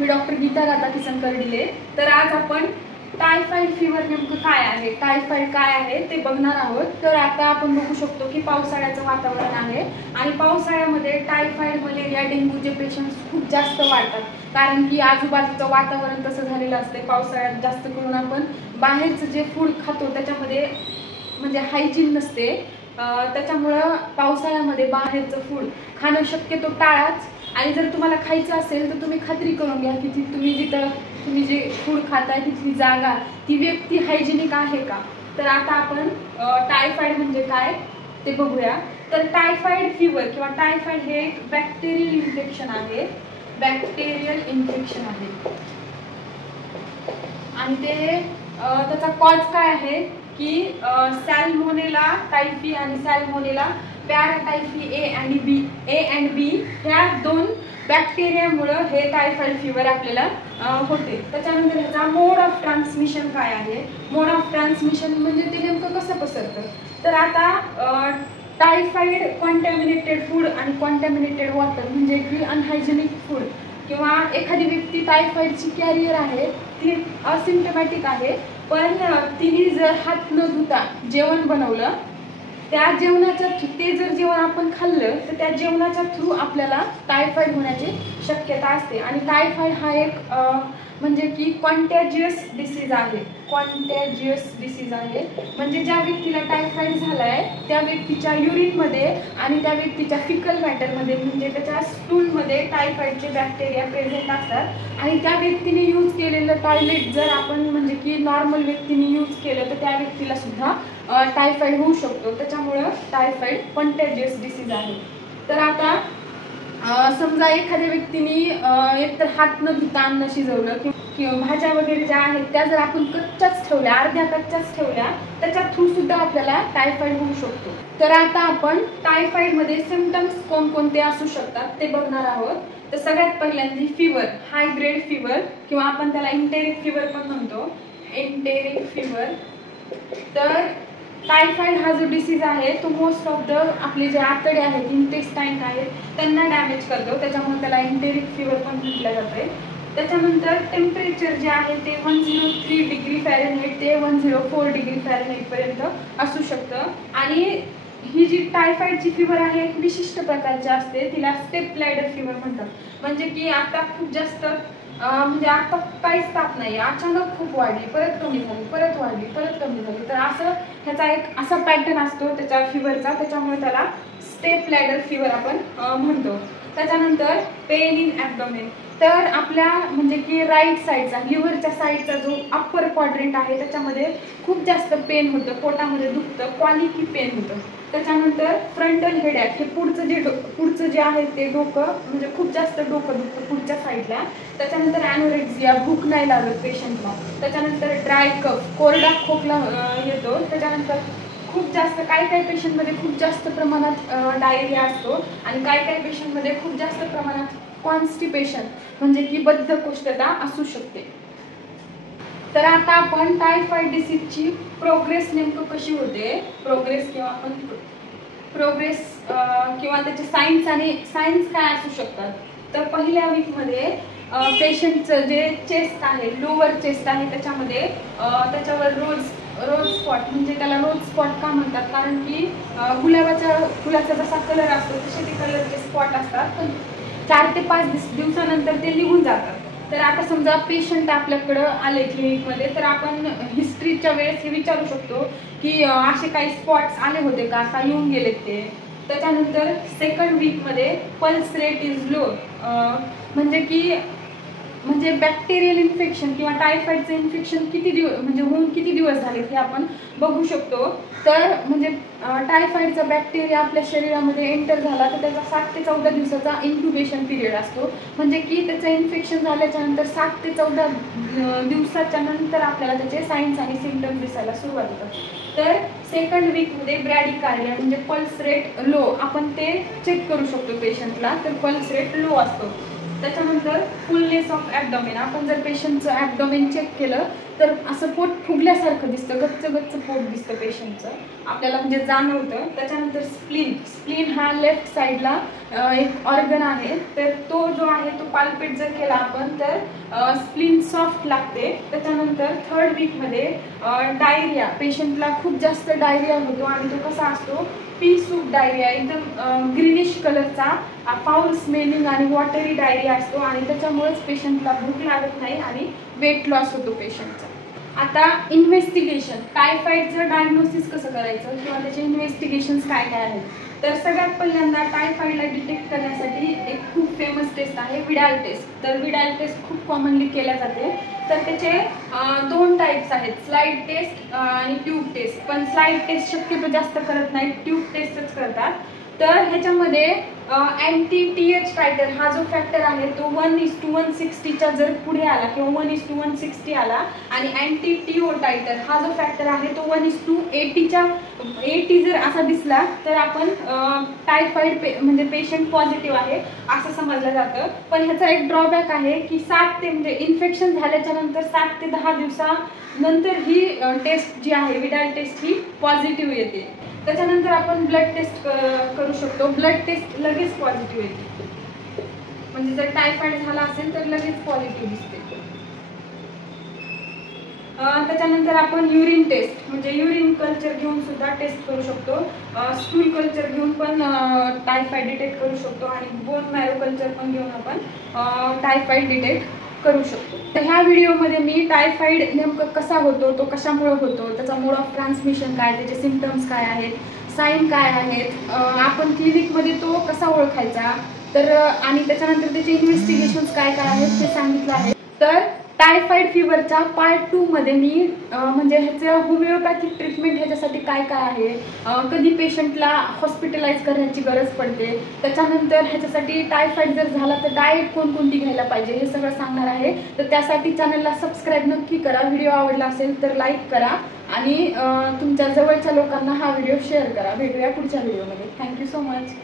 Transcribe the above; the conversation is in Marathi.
मी डॉक्टर गीता राधा किसनकर डिले। तर आज आपण टायफॉइड फीवर नेमकं काय आहे, टायफॉइड काय आहे ते बघणार आहोत। तर आता आपण बघू शकतो की पावसाळ्याचं वातावरण आहे आणि पावसाळ्यामध्ये टायफॉइड, मलेरिया, डेंग्यूचे पेशंट्स खूप जास्त वाढतात, कारण की आजूबाजूचं वातावरण तसं झालेलं असते। पावसाळ्यात जास्त करून आपण बाहेरचं जे फूड खातो त्याच्यामध्ये म्हणजे हायजीन नसते, त्याच्यामुळं पावसाळ्यामध्ये बाहेरचं फूड खाणं शक्यतो टाळाच। आणि जर तुम्हाला खायचं असेल तर तुम्ही खात्री करून घ्या की तुम्ही जे फूड खाताय तिथली जागा, ती व्यक्ती हायजेनिक आहे का। तर आता आपण टायफॉइड म्हणजे काय ते बघूया। तर टायफॉइड फीवर किंवा टायफॉइड हे एक बॅक्टेरियल इन्फेक्शन आहे, आणि ते त्याचा कॉज काय आहे की सॅल्मोनेला टायफी आणि सॅल्मोनेला पॅराटायफी ए अँड बी ह्या दोन बॅक्टेरियामुळे हे टायफॉइड फीवर आपल्याला होते। त्याच्यानंतर ह्याचा मोड ऑफ ट्रान्समिशन काय आहे, मोड ऑफ ट्रान्समिशन म्हणजे ते नेमकं कसं पसरतं। तर आता टायफॉइड कॉन्टॅमिनेटेड फूड आणि कॉन्टॅमिनेटेड वॉटर म्हणजे की अनहायजेनिक फूड, किंवा एखादी व्यक्ती टायफॉइडची कॅरियर आहे, ती असिम्प्टमॅटिक आहे, पण तिने जर हात न धुता जेवण बनवलं, त्या जेवणाच्या ते जर जेवण आपण खाल्लं तर त्या जेवणाच्या थ्रू आपल्याला टायफॉइड होण्याची शक्यता असते। आणि टायफॉइड हा एक म्हणजे की कॉन्टॅजियस डिसीज आहे, म्हणजे ज्या व्यक्तीला टायफॉइड झालाय त्या व्यक्तीच्या युरिनमध्ये आणि त्या व्यक्तीच्या फिकल मॅटरमध्ये म्हणजे त्याच्या स्टूलमध्ये टायफॉइडचे बॅक्टेरिया प्रेझेंट असतात। आणि त्या व्यक्तीने यूज केलेलं टॉयलेट जर आपण म्हणजे की नॉर्मल व्यक्तीने यूज केलं तर त्या व्यक्तीला सुद्धा टायफॉइड होऊ शकतो। त्याच्यामुळं टायफॉइड कॉन्टॅजियस डिसीज आहे। तर आता समजा एखाद्या व्यक्तीने एकतर हात न धुता अन्न शिजवलं किंवा भाज्या वगैरे ज्या आहेत त्या जर आपण कच्च्याच ठेवल्या, अर्ध्या कच्च्याच ठेवल्या, त्याच्या थ्रू सुद्धा आपल्याला टायफॉइड होऊ शकतो। तर आता आपण टायफॉइडमध्ये सिम्पटम्स कोणकोणते असू शकतात ते बघणार आहोत। तर सगळ्यात पहिल्यांदा फीवर, हाय ग्रेड फीवर किंवा आपण त्याला एंटेरिक फीवर पण म्हणतो, एंटेरिक फीवर। तर टायफॉइड हा जो डिसीज आहे तो मोस्ट ऑफ द आपले जे आतडे आहेत, इंटेस्टाईन आहेत, त्यांना डॅमेज करतो, त्याच्यामुळे त्याला एंटेरिक फीवर पण म्हटलं जाते। त्याच्यानंतर टेम्परेचर जे आहे ते 103 डिग्री फॅरेनहाइट ते 104 डिग्री फॅरेनहाइट पर्यंत असू शकतं। आणि ही जी टायफॉइडची फीवर आहे एक विशिष्ट प्रकारची असते, तिला स्टेप लाइडर फीवर म्हणतात। म्हणजे की आता खूप जास्त म्हणजे आता काहीच ताप नाही, अचानक खूप वाढली, परत कमी झाली, परत वाढली, परत कमी झाली, तर असं ह्याचा एक असा पॅटर्न असतो त्याच्या फीवरचा, त्याच्यामुळे त्याला स्टेप लाइडर फीवर आपण म्हणतो। त्याच्यानंतर पेन इन ॲब्डोमेन, तर आपल्या म्हणजे की राईट साईडचा लिव्हरच्या साईडचा जो अप्पर क्वाड्रंट आहे त्याच्यामध्ये खूप जास्त पेन होतं, पोटामध्ये दुखतं, क्वालिकी पेन होतं। त्याच्यानंतर फ्रंटल हेडॅक, हे पुढचं जे आहे ते डोकं म्हणजे खूप जास्त डोकं दुखतं पुढच्या साईडला। त्याच्यानंतर ॲनोरेक्झिया, भूक नाही लागत पेशंटला। त्याच्यानंतर ड्राय कफ, कोरडा खोकला येतो। त्याच्यानंतर खूप जास्त काही पेशंटमध्ये खूप जास्त प्रमाणात डायरिया असतो आणि काही पेशंटमध्ये खूप जास्त प्रमाणात कॉन्स्टिपेशन म्हणजे की बद्धकोष्ठता असू शकते। तर आता आपण टायफॉइड डिसीजची प्रोग्रेस नेमकं कशी होते, प्रोग्रेस किंवा त्याचे सायन्स काय असू शकतात। तर पहिल्या वीकमध्ये पेशंटचं जे चेस्ट आहे, लोअर चेस्ट आहे, त्याच्यावर रोज स्पॉट, म्हणजे त्याला रोज स्पॉट का म्हणतात, कारण की गुलाबाच्या फुलाचा जसा कलर असतो तसे ते कलरचे स्पॉट असतात, पण 4 ते 5 दिवसानंतर ते निघून जातात। तर आता समजा पेशंट आपल्याकडं आले क्लिनिकमध्ये, तर आपण हिस्ट्रीच्या वेळेस हे विचारू शकतो की असे काही स्पॉट्स आले होते का येऊन गेलेत ते। त्याच्यानंतर सेकंड वीकमध्ये पल्स रेट इज लो, म्हणजे बॅक्टेरियल इन्फेक्शन किंवा टायफॉइडचं इन्फेक्शन होऊन किती दिवस झाले हे आपण बघू शकतो। तर म्हणजे टायफॉइडचा बॅक्टेरिया आपल्या शरीरामध्ये एंटर झाला तर त्याचा 7 ते 14 दिवसाचा इन्क्युबेशन पिरियड असतो, म्हणजे की त्याचं इन्फेक्शन झाल्याच्या नंतर 7 ते 14 दिवसाच्या नंतर आपल्याला त्याचे सायन्स आणि सिम्पटम्स दिसायला सुरुवात होतात। तर सेकंड वीकमध्ये ब्रॅडिकार्डिया म्हणजे पल्स रेट लो, आपण ते चेक करू शकतो पेशंटला, तर पल्स रेट लो असतो। त्याच्यानंतर फुलनेस ऑफ ॲब्डोमेन, आपण जर पेशंटचं ॲब्डोमेन चेक केलं तर असं पोट फुगल्यासारखं दिसतं, गच्च पोट दिसतं पेशंटचं, आपल्याला म्हणजे जाणवतं। त्याच्यानंतर स्प्लीन हा लेफ्ट साईडला एक ऑर्गन आहे, तर तो जो आहे तो पाल्पेट जर केला आपण तर स्प्लीन सॉफ्ट लागते. त्याच्यानंतर 3rd वीकमध्ये डायरिया, पेशंटला खूप जास्त डायरिया होतो आणि तो कसा असतो, पी सूप डायरिया, एकदम ग्रीनिश कलरचा, फाऊल स्मेलिंग आणि वॉटरी डायरिया असतो आणि त्याच्यामुळेच पेशंटला भूक लागत नाही आणि वेट लॉस होतो पेशंटचा. आता इन्व्हेस्टिगेशन, टायफॉइडचं डायग्नोसिस कसं करायचं किंवा त्याचे इन्व्हेस्टिगेशन्स काय काय आहेत. तर सगळ्यात पहिल्यांदा टायफॉइडला डिटेक्ट करण्यासाठी एक खूप फेमस टेस्ट आहे विडाल टेस्ट. तर विडाल टेस्ट खूप कॉमनली केल्या जाते. तर त्याचे 2 टाईप्स आहेत, स्लाइड टेस्ट आणि ट्यूब टेस्ट. पण स्लाइड टेस्ट शक्यतो जास्त करत नाहीत, ट्यूब टेस्टच करतात. तर ह्याच्यामध्ये अँटी-TH टायटर हा जो फॅक्टर आहे तो 1:160च्या जर पुढे आला किंवा 1:160 आला आणि अँटी-TO टायटर हा जो फॅक्टर आहे तो 1:80 जर असा दिसला तर आपण टायफॉइड म्हणजे पेशंट पॉझिटिव्ह आहे असं समजलं जातं. पण ह्याचा एक ड्रॉबॅक आहे की 7 ते म्हणजे इन्फेक्शन झाल्याच्या नंतर 7 ते 10 दिवसानंतर ही टेस्ट जी आहे विडाल टेस्ट ही पॉझिटिव्ह येते. त्याच्यानंतर आपण ब्लड टेस्ट करू शकतो. ब्लड टेस्ट लगेच पॉझिटिव्ह येते, म्हणजे जर टायफॉइड झाला असेल तर लगेच पॉझिटिव्ह दिसते. त्याच्यानंतर आपण युरिन टेस्ट म्हणजे युरिन कल्चर घेऊन सुद्धा टेस्ट करू शकतो. स्टूल कल्चर घेऊन पण टायफॉइड डिटेक्ट करू शकतो आणि बोन मॅरो कल्चर पण घेऊन आपण टायफॉइड डिटेक्ट करू शकतो. तर ह्या व्हिडिओमध्ये मी टायफॉइड नेमकं कसा होतो, तो कशामुळे होतो, त्याचा मोड ऑफ ट्रान्समिशन काय, त्याचे सिम्पटम्स काय आहेत, साईन काय आहेत, आपण क्लिनिकमध्ये तो कसा ओळखायचा, तर आणि त्याच्यानंतर त्याचे इन्व्हेस्टिगेशन्स काय काय आहेत ते सांगितलं आहे. तर टायफॉइड फिवरच्या पार्ट 2 मध्ये मी म्हणजे ह्याचं होमिओपॅथिक ट्रीटमेंट ह्याच्यासाठी काय काय आहे, कधी पेशंटला हॉस्पिटलाइज करण्याची गरज पडते, त्याच्यानंतर ह्याच्यासाठी टायफॉइड जर झाला तर डाएट कोणकोणती घ्यायला पाहिजे हे सगळं सांगणार आहे. तर त्यासाठी चॅनलला सबस्क्राईब नक्की करा. व्हिडिओ आवडला असेल तर लाईक करा आणि तुमच्या जवळच्या लोकांना हा व्हिडिओ शेअर करा. भेटूया पुढच्या व्हिडिओमध्ये. Thank you so much.